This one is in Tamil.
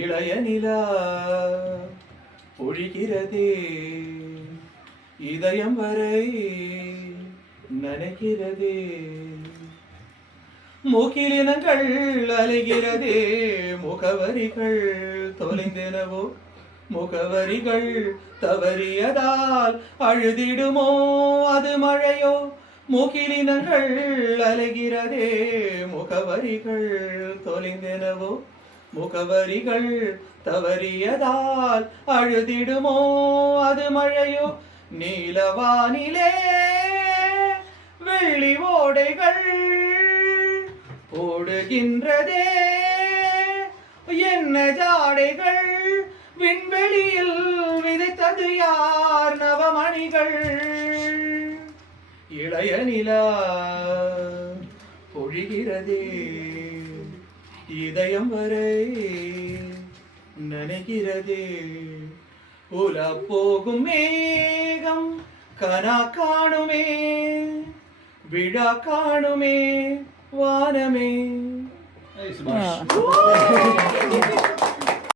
இளைய நிலா பொழிகிறதே, இதயம் வரை நனைகிறதே, மூக்கிலினங்கள் அலைகிறதே, முகவரிகள் தொலைந்தனவோ, முகவரிகள் தவறியதால் அழுதிடுமோ அது மழையோ, மூக்கிலினங்கள் அலைகிறதே, முகவரிகள் தொலைந்தனவோ, முகவரிகள் தவறியதால் அழுதிடுமோ அது மழையோ, நீலவானிலே வெள்ளி ஓடைகள் ஓடுகின்றதே, என்ன ஜாடைகள் விண்வெளியில் விதைத்தது யார் நவமணிகள், இளைய நிலா பொழிகிறதே, இதயம் வரை நனைகிறதே, உலா போகும் மேகம் கனா காணுமே, விழா காணுமே வானமே.